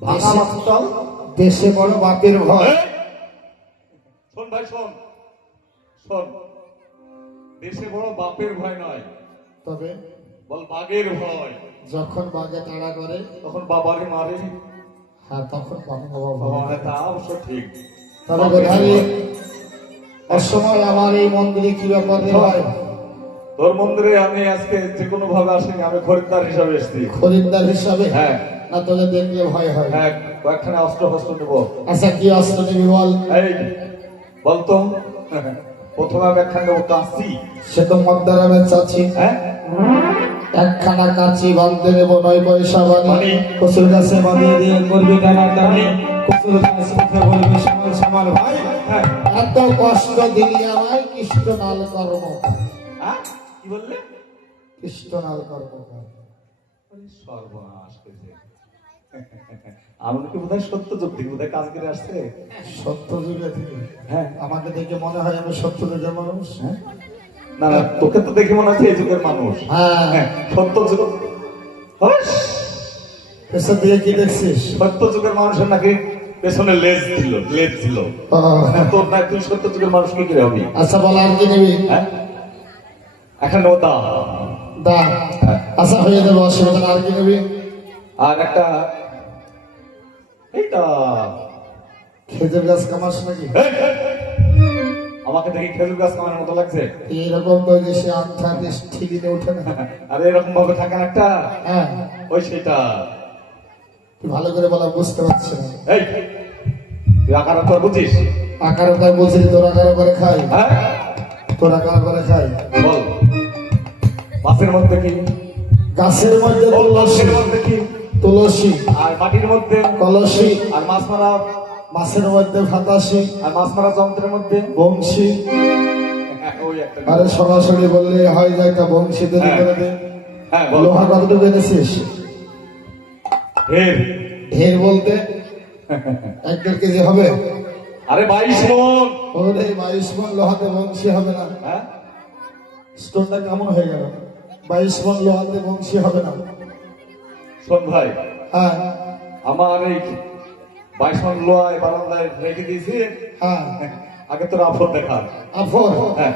দেশে- দেশে বড় বাপের ভয় শোন ভাই শোন। শোন। দেশে বড় বাপের ভয় নয়। তবে বল বাঘের ভয়। যখন বাঘে তাড়া করে তখন বাবারে মারে। হ্যাঁ তখন বাবা। তা অবশ্য ঠিক। তবে অসময় আমার এই মন্দিরে কি ব্যাপার ভাই তোর মন্দিরে আমি আজকে যে কোনো ভাবে আসিনি আমি খরিদ্দার হিসাবে এসেছি। খরিদ্দার হিসাবে? হ্যাঁ। না তোকে দেখলে ভয় হয়। হ্যাঁ কয়েকখানা অস্ত্র ফস্ত্র নেব। আচ্ছা কি অস্ত্র নিবি বল? এই বলতো প্রথমে আমি একখানা নেব কাঁচি। সে তো মদ্দারামের চাচ্ছি হ্যাঁ? একখানা কাঁচি বাঁধতে দেবো নয় পয়সা বানি। কচুর গাছে বানিয়ে দিয়ে করবি টানা টানি কচুর গাছ কথা বলবি সামাল সামাল ভাই। হ্যাঁ। এত কষ্ট দিলি আমায় কৃষ্ণ নাল কর্ম হ্যাঁ? কি বললে? কৃষ্ণ নাল কর্ম সর্বনাশ করেছে আমি বোধহয় সত্য যুগ থেকে বোধহয় কাজ করে আসছে। সত্য যুগে থেকে? হ্যাঁ। আমাকে দেখে মনে হয় আমি সত্য যুগের মানুষ। হ্যাঁ? না না তোকে তো দেখে মনে হচ্ছে এই যুগের মানুষ। হ্যাঁ। হ্যাঁ সত্য যুগ। পেছন দিয়ে কি দেখছিস? সত্য যুগের মানুষের নাকি পেছনে লেজ ছিল লেজ ছিল। হ্যাঁ, তোর নাই তুই সত্য যুগের মানুষ কি করে হবি। আচ্ছা বল আর কি নিবি? হ্যাঁ। এখন নেব দা। দা। আচ্ছা হয়ে যাবে অসুবিধা আর কি নিবি? আর একটা এইটা। খেজুর গাছ কামাস নাকি? আমাকে দেখি খেজুর গাছ কামানোর মতো লাগছে। এইরকম তো যে সে আচ্ছা দেশ ঠিকিতে ওঠে না। আর এরকম ভাবে একটা। হ্যাঁ। ওই সেটা। ভালো করে বলা বুঝতে পারছি না। এই তুই আকার তো বুঝিস? আকার উকার বুঝলি তোর আকার করে খাই। হ্যাঁ? তোর আকার করে খাই। বল। মাছের মধ্যে কি? গাছের মধ্যে বল, তুলসী মধ্যে কি? তুলসী। আর মাটির মধ্যে কলসী। আর মাছ মারা মাছের মধ্যে ফাতাসি। আর মাছ মারা যন্ত্রের মধ্যে বংশী। হ্যাঁ, আরে সরাসরি বললে হয় যে একটা বংশী তৈরি করে দে। হ্যাঁ লোহা কতটুকু এনেছিস ঢের। ঢের বলতে? এক দেড় কেজি হবে? আরে বাইশ মন। ওরে বাইশ মন লোহাতে বংশী হবে না। হ্যাঁ? স্টোনটা কেমন হয়ে গেল? বাইশ মন লোহাতে বংশী হবে না। ভাই হ্যাঁ। আমার এই বাইশ মন লোয়া বারান্দায় রেখে দিয়েছি। হ্যাঁ। আগে তোর আফর দেখা। আফর? হ্যাঁ।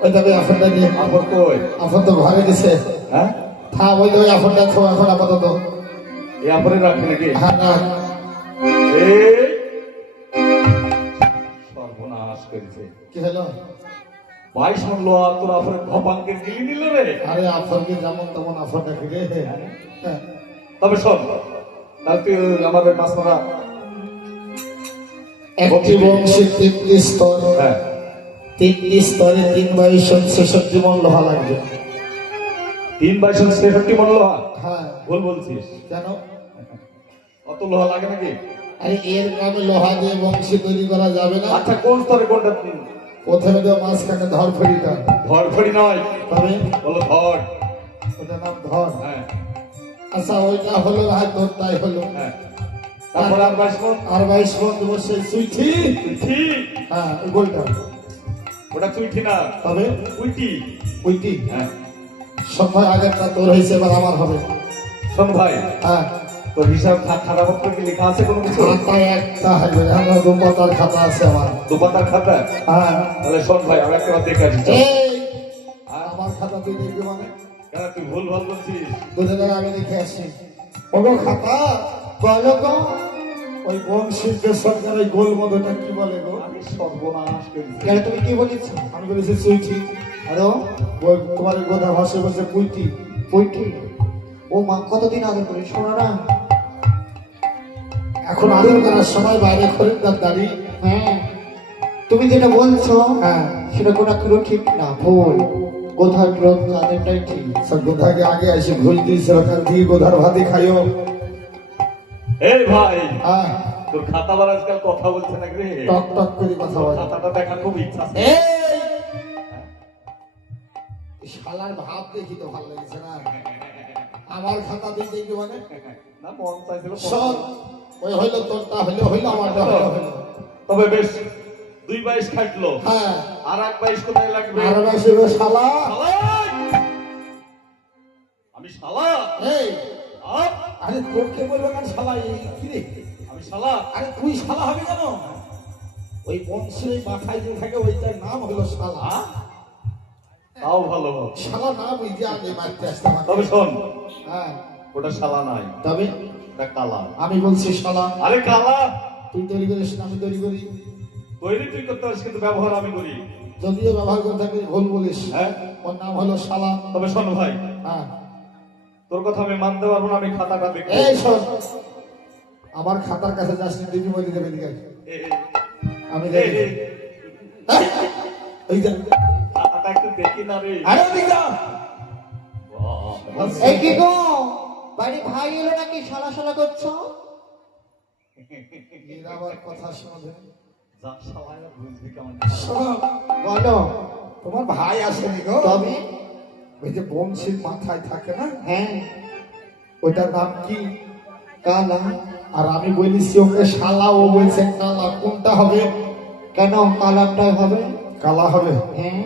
ওই তবে আফরটা দিয়ে আফর কই? আফর তো ঘরে দিছে। হ্যাঁ? হ্যাঁ ওই তো ওই আফরটা খাও এখন আপাতত। এই আফরে রাখবি নাকি? হ্যাঁ না। সর্বনাশ করেছে। কি হলো? বাইশ লোয়া তোর আফরে ভপাঙ্কে গিলি নিল রে। আরে আফরকে যেমন তেমন আফরটা খেলে হ্যাঁ। তবে শোন তাহলে তুই আমার মাছ মারা একটি বংশী তিনটি স্তর। হ্যাঁ। তিনটি স্তরে তিন বাইশ ছেষট্টি মন লোহা লাগবে। তিন বাইশ ছেষট্টি মন লোহা? হ্যাঁ। ভুল বলছিস। কেন? অত লোহা লাগে নাকি? আরে এর গ্রামে লোহা দিয়ে বংশী তৈরি করা যাবে না। আচ্ছা কোন স্তরে কোনটা? প্রথমে তো মাঝখানে ধর ফেরিটা ধরফড়ি নয়। তবে? বলো ধর ওটা নাম ধর হ্যাঁ। আচ্ছা ওইটা হলো আর তোরটাই হলো। হ্যাঁ। তারপর আর বাইশ মন? আর বাইশ মন দেবো সেই সুইঠি উইঠি হ্যাঁ গোলটা ওটা চুইঠি না? তবে? উইটি উইটি হ্যাঁ। সবাই আগেরটা তোর হয়েছে এবার আমার হবে। শোন ভাই। হ্যাঁ। তোর হিসাব খাতা পত্র কি লেখা আছে কোনো কিছু? খাতা একটা হবে আমার দু পাতার খাতা আছে আমার। দুপাতার খাতা? হ্যাঁ। তাহলে শোন ভাই আমি একটা দেখে আসি এই আর আমার খাতা তুই দেখবি মানে? কেন তুই ভুল ভালো বলছিস। দুজনের আমি দেখে আসি ওগো খাতা। বলো তো ওই বংশীর সরকার ওই গোল কি বলে গো? আমি সর্বনাশ করেছি। কেন তুমি কি বলেছ? আমি বলেছি সুইটি। আরে? তোমার ওই গোদা ভাষায় বলছে পুইটি। পুইটি? ও মা কতদিন আদর করি? শোনো না। এখন আদর করার সময় বাইরে খরিদ্দার দাঁড়িয়ে হ্যাঁ। তুমি যেটা বলছো হ্যাঁ। সেটা কোনো ঠিক না ভুল। কোথার গ্রন্থ তাদেরটাই ঠিক। সব গোধাকে আগে এসে ঘুষ দিয়ে সরকার দিয়ে গোধার ভাতি খাইও। এই ভাই হ্যাঁ। তোর খাতা বার আজকাল কথা বলছে না রে? টক টক করে কথা বলে। খাতাটা দেখার খুব ইচ্ছা আছে। এই! শালার ভাব দেখি তো ভালো লাগছে না। আমার খাতা দিয়ে দেখবি মানে? না মন চাইছিল সব ওই হইল তোরটা হইল হইল আমারটা হইল হইল। তবে বেশ দুই বাইশ খাইলো। হ্যাঁ। আর এক বাইশ কোথায় লাগবে? আর শালা। শালা! আমি শালা এই। আপ! আরে তোকে বলবে কেন শালা এই কি আমি শালা আরে তুই শালা হবে কেন? ওই মাথায় যে থাকে ওইটার নাম হলো শালা? তাও ভালো শালা আগে মারতে আসতে তবে শোন হ্যাঁ। ওটা শালা নাই। তবে? ওটা কালা। আমি বলছি শালা। আরে কালা! তুই তৈরি করিস না আমি তৈরি করি। তৈরি তুই করতে পারিস কিন্তু ব্যবহার আমি করি। যদিও ব্যবহার করে থাকিস ভুল বলিস। হ্যাঁ? ওর নাম হলো শালা তবে শোন ভাই। হ্যাঁ। তোর কথা আমি মানতে পারব না আমি খাতাটা এই শোন। আমার খাতার কাছে যাস না বলি দেবে দিকে আমি দেখি এই যা। খাতাটা একটু দেখি না রে। আরে দিকে বাহ, এই কি গো? বাড়ি ভাই এলো নাকি? শালা শালা করছ? এর আবার কথা কেমন শোনো বলো তোমার ভাই আসেনি গো। তবে? ওই যে বংশীর মাথায় থাকে না? হ্যাঁ। ওইটার নাম কি? কালা। আর আমি বলেছি ওকে শালা ও বলছে কালা। কোনটা হবে? কেন কালারটাই হবে? কালা হবে। হ্যাঁ।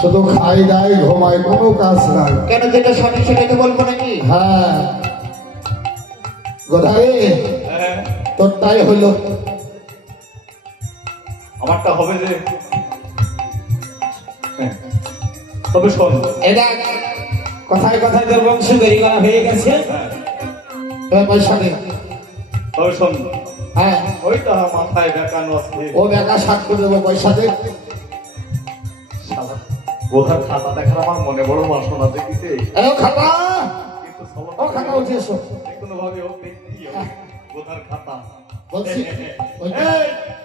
শুধু খাই দাই ঘুমায় কোনো কাজ নাই। কেন যেটা সঠিক সেটাই তো বলব নাকি? হ্যাঁ। গোধারে হ্যাঁ। তোরটাই হইল আমারটা হবে যে হ্যাঁ। তবে শোন। এটা কথায় কথায় তোর বংশ তৈরি করা হয়ে গেছে। হ্যাঁ, এবার পয়সা দে। তবে শোন। হ্যাঁ। ওইটা মাথায় দেখানো আছে ও বেকা সাত করে দেবো পয়সা দে। বোধার খাতা দেখার আমার মনে বড় বাসনা দেখিছে। এ খাতা? ও খাতা উঠে এসো কোনো ভাবে ও দেখতেই হবে খাতা। বলছি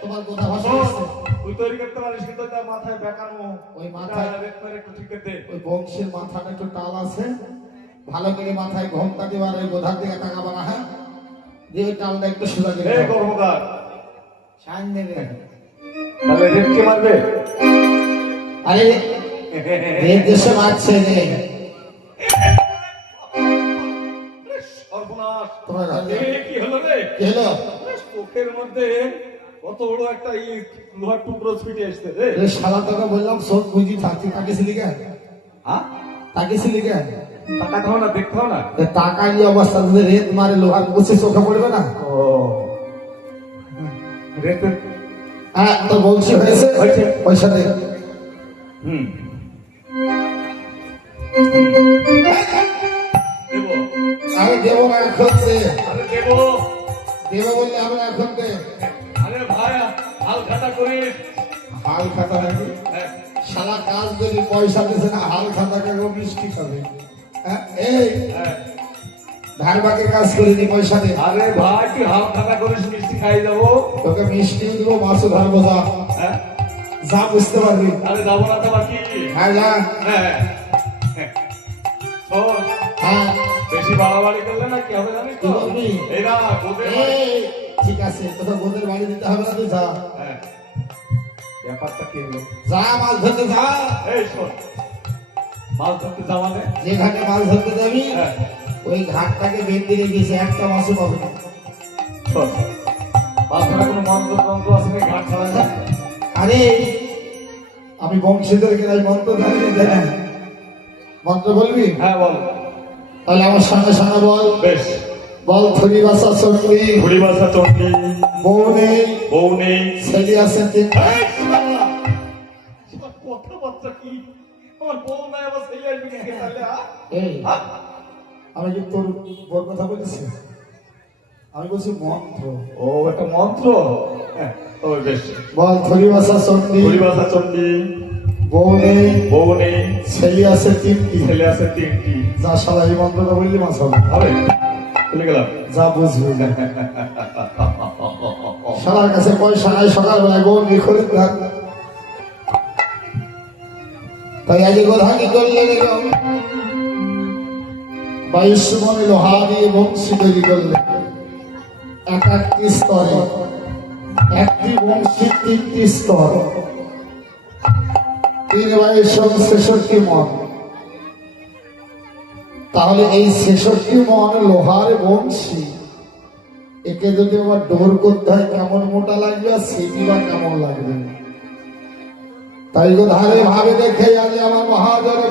তোমার কথা ভাষা তুই তৈরি করতে পারিস কিন্তু ওটা মাথায় বেকানো ওই মাথায়- একটু ঠিক করতে। ওই বংশের মাথাটা একটু টাল আছে। ভালো করে মাথায় ঘোমটা দেওয়ার ওই গোধার দিকে তাকাবা না হ্যাঁ? দিয়ে ওই টালটা একটু সোজা করে এই কর্মকার। শাইন দেবে। তাহলে মারবে? আরে দেশে মারছে রে। তোমার কি হলো রে? কি হলো? চোখের মধ্যে কত বড় একটা ই লোহার টুকরো ছুটে আসছে রে। শালা তোকে বললাম সব বুঝি থাকছি তাকিয়েছিলি কেন হ্যাঁ তাকিয়েছিলি কেন টাকা খাও না দেখতে না? টাকা এই অবস্থা যদি রেত মারে লোহার বসে চোখে পড়বে না? ও। রেটের হ্যাঁ তো বংশী হয়েছে? হয়েছে। পয়সা দে। হুম। আরে দেবো না এখন দেবো। দেবো বললে আমরা এখন দে আরে ভাই হাল খাতা করিস। হাল খাতা নাকি? হ্যাঁ, শালা কাজ যদি পয়সা দিছে না হাল খাতা কাকে মিষ্টি খাবে? হ্যাঁ এই। হ্যাঁ। ধার বাকির কাজ পয়সা দে। আরে ভাই তুই হাল খাতা করিস মিষ্টি খাই যাব। তোকে মিষ্টি দিব মাছও ধরবো যা হ্যাঁ। যা বুঝতে পারবি। আরে যাব না তো বাকি। হ্যাঁ যা। হ্যাঁ হ্যাঁ। হ্যাঁ। বেশি বাড়াবাড়ি করলে না কি হবে জানিস তো? এই না তোদের ঠিক আছে তোকে গোদের বাড়ি দিতে হবে না তুই যা। হ্যাঁ। ব্যাপারটা কি হলো? যা মাছ ধরতে যা। এই শোন মাছ ধরতে মানে? যে ঘাটে মাছ ধরতে যাবি হ্যাঁ। ওই ঘাটটাকে বেঁধে রেখেছে একটা মাছও পাবে না। শোন মাছ ধরা কোনো মন্ত্র তন্ত্র আছে না ঘাট ছাড়া? আরে আমি বংশীদেরকে এই মন্ত্র জানি না মন্ত্র বলবি? হ্যাঁ বল। তাহলে আমার সঙ্গে সঙ্গে বল। বেশ। বল থরি বাসা চন্দ্রী ঘুড়ি বাসা চন্ডি বউ নেই বউ নেই ছেলে আছে তিন এই শালা! শালা কথাবার্তা কি? আমার বউ নাই আবার ছেলে আসবে কি তাহলে হ্যাঁ? হ্যাঁ? আমি কি তোর বর কথা বলেছি? আমি বলছি মন্ত্র। ও একটা মন্ত্র? হ্যাঁ তবে বেশ। বল থরি বাসা চন্দ্রী ঘুড়ি বাসা চন্ডি বউ নেই বউ নেই ছেলে আছে তিনটি। ছেলে আছে তিনটি। যা শালা এই মন্ত্রটা বললি মাছ হবে। হবে? চলে গেলাম। যা বুঝবি। না কাছে পয়সা নাই সকালবেলা গোল নিখরিদ থাক তাই আজ গোধা কি করলে দেখলাম বাইশ মনে লোহা দিয়ে বংশী তৈরি করলে। এক একটি স্তরে। একটি বংশীর তিনটি স্তর। মন। তাহলে এই ছেষট্টি মন লোহার বংশী। একে যদি আবার ডোর করতে হয়, কেমন মোটা লাগবে সেটি বা কেমন লাগবে? তাই গো ধারে ভাবে দেখে আমার মহাজন